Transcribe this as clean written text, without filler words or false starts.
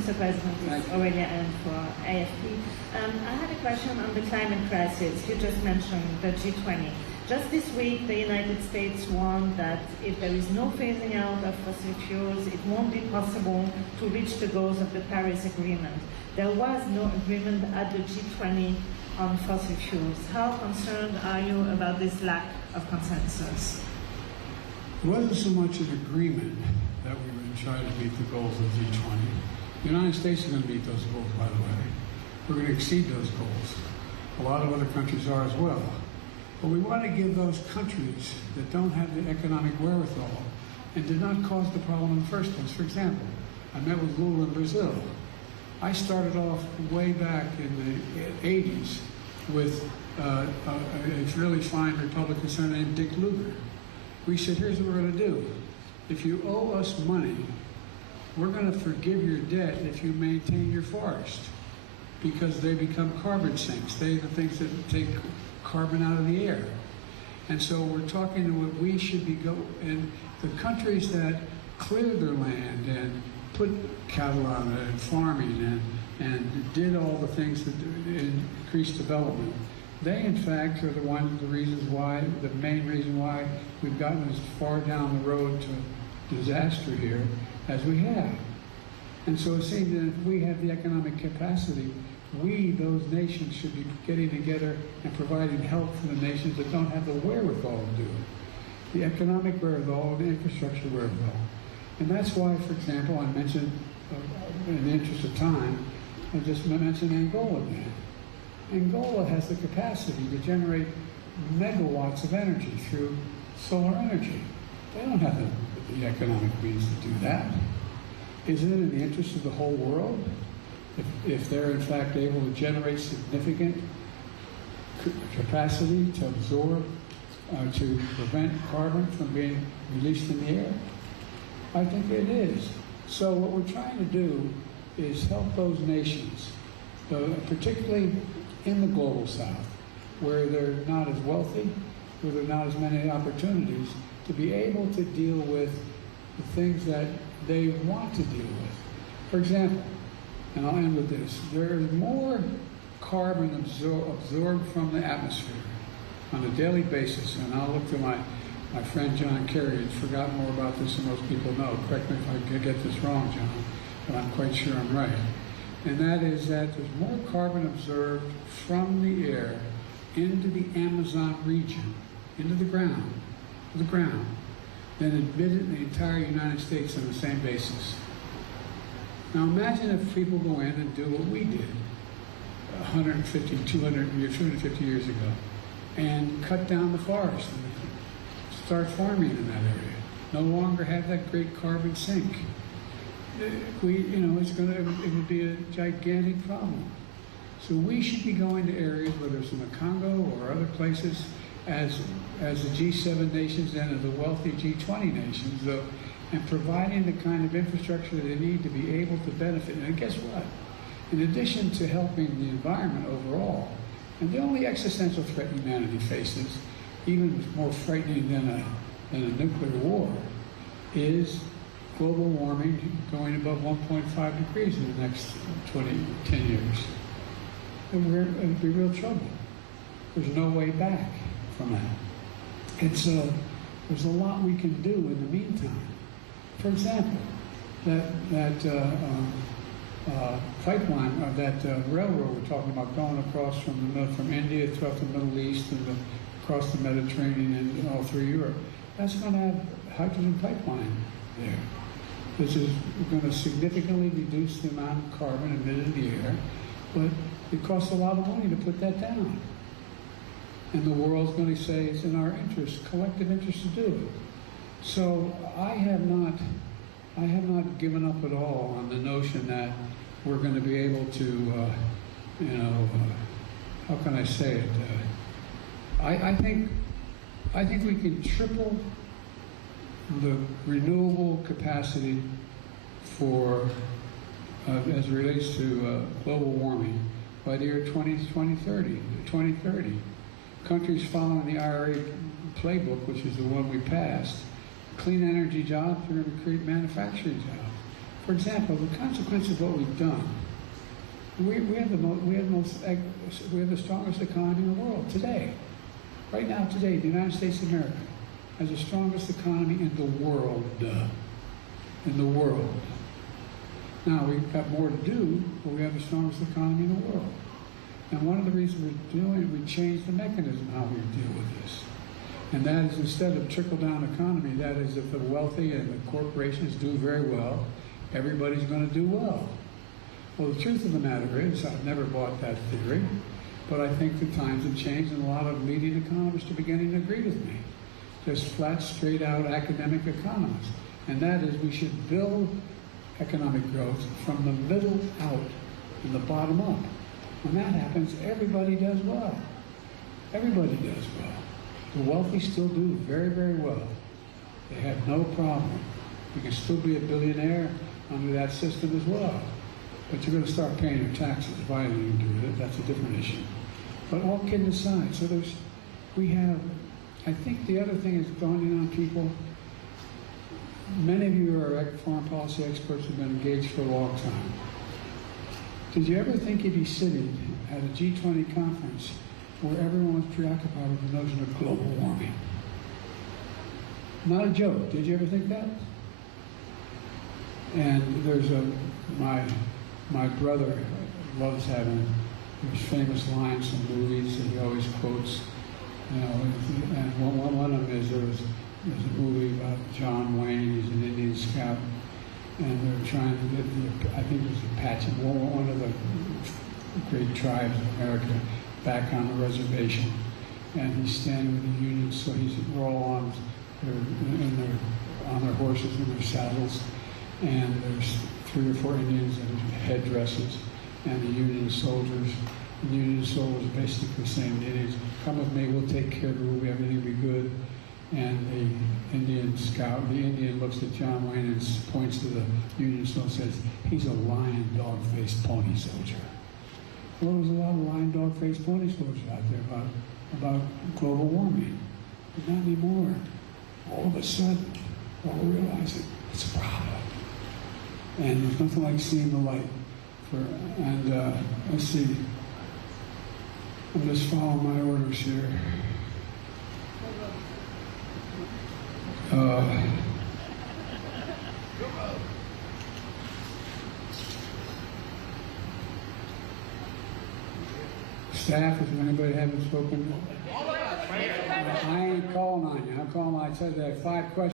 Mr. President. It's Aurelia and for AFP. I had a question on the climate crisis. You just mentioned the G20. Just this week, the United States warned that if there is no phasing out of fossil fuels, it won't be possible to reach the goals of the Paris Agreement. There was no agreement at the G20 on fossil fuels. How concerned are you about this lack of consensus? It wasn't so much an agreement that we would try to meet the goals of G20. The United States is going to meet those goals, by the way. We're going to exceed those goals. A lot of other countries are as well. But we want to give those countries that don't have the economic wherewithal and did not cause the problem in the first place. For example, I met with Lula in Brazil. I started off way back in the 80s with a really fine Republican senator named Dick Lugar. We said, here's what we're going to do. If you owe us money, we're going to forgive your debt if you maintain your forest, because they become carbon sinks. They're the things that take carbon out of the air. And so we're talking to what we should be and the countries that cleared their land and put cattle on it and farming and did all the things that increased development. They, in fact, are the main reason why we've gotten as far down the road to disaster here as we have. And so it seems that if we have the economic capacity, we, those nations, should be getting together and providing help for the nations that don't have the wherewithal to do it. The economic wherewithal, the infrastructure wherewithal. And that's why, for example, I mentioned, in the interest of time, I just mentioned Angola again. Angola has the capacity to generate megawatts of energy through solar energy. They don't have the economic means to do that. Isn't it in the interest of the whole world if they're in fact able to generate significant capacity to absorb, to prevent carbon from being released in the air? I think it is. So what we're trying to do is help those nations, particularly in the global south, where they're not as wealthy, where there are not as many opportunities, to be able to deal with the things that they want to deal with. For example, and I'll end with this, there is more carbon absorbed from the atmosphere on a daily basis, and I'll look to my friend John Kerry, who's forgotten more about this than most people know. Correct me if I get this wrong, John, but I'm quite sure I'm right. And that is that there's more carbon observed from the air into the Amazon region, into the ground, than admitted in the entire United States on the same basis. Now imagine if people go in and do what we did 150, 250 years ago, and cut down the forest and start farming in that area. No longer have that great carbon sink. It would be a gigantic problem. So we should be going to areas, whether it's in the Congo or other places, as the G7 nations and as the wealthy G20 nations, and providing the kind of infrastructure that they need to be able to benefit. And guess what? In addition to helping the environment overall, and the only existential threat humanity faces, even more frightening than a nuclear war, is global warming going above 1.5 degrees in the next 10 years. And we're in real trouble. There's no way back from that. There's a lot we can do in the meantime. For example, that pipeline, or that railroad we're talking about going across from India throughout the Middle East and across the Mediterranean and all through Europe, that's going to have hydrogen pipeline there. This is going to significantly reduce the amount of carbon emitted in the air, but it costs a lot of money to put that down. And the world's going to say it's in our interest, collective interest to do it. So I have not given up at all on the notion that we're going to be able to, how can I say it? I think we can triple the renewable capacity for, as it relates to global warming, by the year 2030. Countries following the IRA playbook, which is the one we passed, clean energy jobs are going to create manufacturing jobs. For example, the consequence of what we've done, we have the strongest economy in the world today. Right now, today, the United States of America has the strongest economy in the world. In the world. Now, we've got more to do, but we have the strongest economy in the world. And one of the reasons we're doing it, we changed the mechanism how we deal with this. And that is, instead of trickle-down economy, that is, if the wealthy and the corporations do very well, everybody's going to do well. Well, the truth of the matter is, I've never bought that theory, but I think the times have changed, and a lot of leading economists are beginning to agree with me. Just flat, straight-out academic economists. And that is, we should build economic growth from the middle out and the bottom up. When that happens, everybody does well. Everybody does well. The wealthy still do very, very well. They have no problem. You can still be a billionaire under that system as well. But you're going to start paying your taxes violently you do it. That's a different issue. But all kidding aside, so I think the other thing is dawning on people. Many of you are foreign policy experts who've been engaged for a long time. Did you ever think you'd be sitting at a G20 conference where everyone was preoccupied with the notion of global warming? Not a joke. Did you ever think that? And there's my brother loves having these famous lines from movies that he always quotes. You know, and one of them is there's a movie about John Wayne. He's an Indian scout, and they're trying to get I think it was Apache, one of the great tribes of America, back on the reservation. And he's standing with the Union, so they're all armed, on their horses in their saddles, and there's 3 or 4 Indians in headdresses, and the Union soldiers. The Union soldiers basically saying to the Indians, "Come with me, we'll take care of you, everything will be good." And the Indian looks at John Wayne and points to the Union soldier and says, "He's a lion, dog-faced pony soldier." Well, there's a lot of lion, dog-faced pony soldiers out there about global warming. But not anymore. All of a sudden, we're all realizing it's a problem. And there's nothing like seeing the light. Let's see. I'm just following my orders here. Staff, if anybody haven't spoken, I ain't calling on you. I'm calling. I said I have 5 questions.